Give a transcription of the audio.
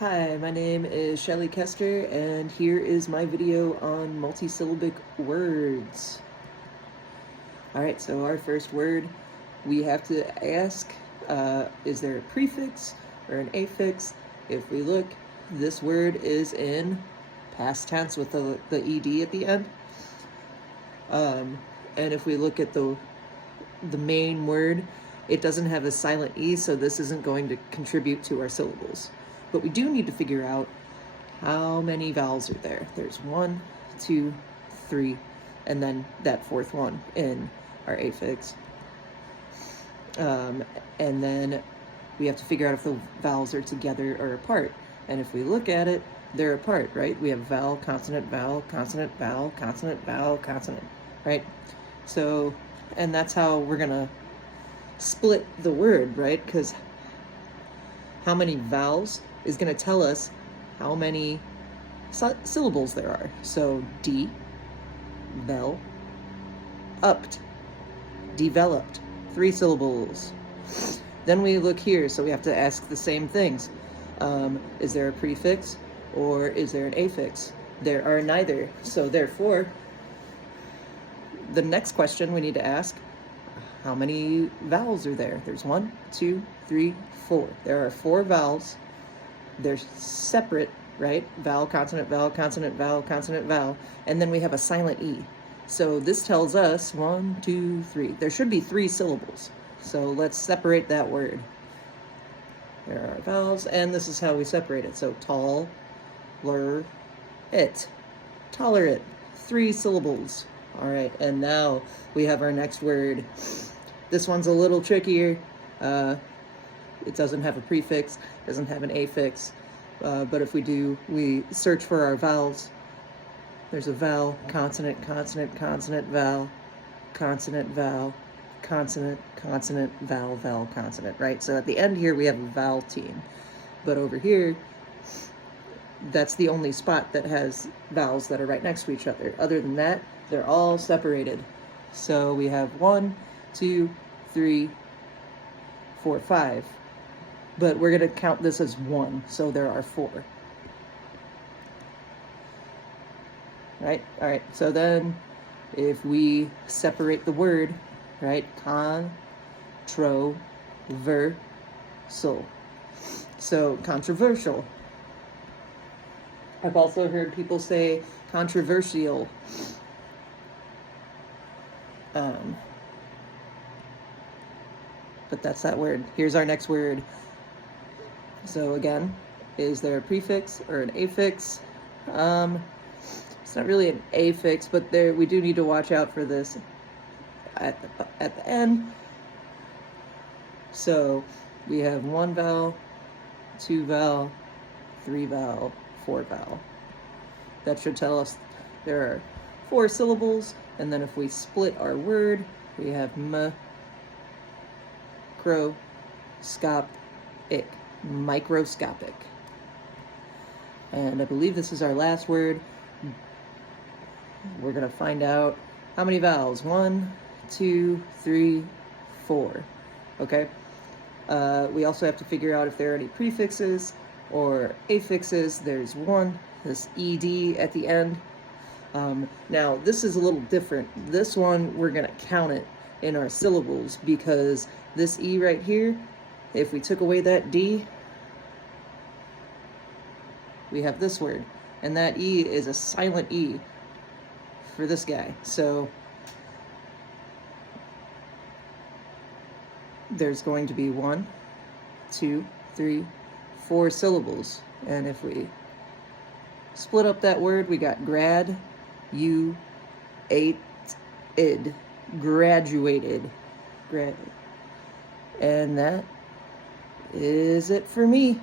Hi, my name is Shelly Kester, and here is my video on multisyllabic words. Alright, so our first word, we have to ask, is there a prefix or an affix? If we look, this word is in past tense with the ed at the end. And if we look at the main word, it doesn't have a silent E, so this isn't going to contribute to our syllables. But we do need to figure out how many vowels are there. There's 1, 2, 3, and then that fourth one in our affix. And then we have to figure out if the vowels are together or apart. And if we look at it, they're apart, right? We have vowel, consonant, vowel, consonant, vowel, consonant, vowel, consonant, right? So, and that's how we're gonna split the word, right? Because how many vowels is going to tell us how many syllables there are. So D, vel, upped, developed, 3 syllables. Then we look here, so we have to ask the same things. Is there a prefix or is there an affix? There are neither. So therefore, the next question we need to ask, how many vowels are there? There's 1, 2, 3, 4. There are 4 vowels. They're separate, right? Vowel, consonant, vowel, consonant, vowel, consonant, vowel. And then we have a silent E. So this tells us 1, 2, 3. There should be 3 syllables. So let's separate that word. There are vowels, and this is how we separate it. So tall, lur, it. Tolerate. 3 syllables. All right, and now we have our next word. This one's a little trickier. It doesn't have a prefix, doesn't have an affix, but if we search for our vowels. There's a vowel, consonant, consonant, consonant, vowel, consonant, vowel, consonant, consonant, vowel, vowel, consonant, right? So at the end here we have a vowel team, but over here, that's the only spot that has vowels that are right next to each other. Other than that, they're all separated. So we have 1, 2, 3, 4, 5. But we're going to count this as 1, so there are 4. Right? All right, so then if we separate the word, right, controversial. So controversial. I've also heard people say controversial. But that's that word. Here's our next word. So again, is there a prefix or an affix? It's not really an affix, but we do need to watch out for this at the end. So we have 1 vowel, 2 vowel, 3 vowel, 4 vowel. That should tell us there are 4 syllables, and then if we split our word, we have microscopic. And I believe this is our last word. We're going to find out how many vowels. 1, 2, 3, 4. Okay? We also have to figure out if there are any prefixes or affixes. There's 1, this ed at the end. Now, this is a little different. This one, we're going to count it in our syllables because this E right here, if we took away that D, we have this word. And that E is a silent E for this guy. So there's going to be 1, 2, 3, 4 syllables. And if we split up that word, we got graduated. And that is it for me.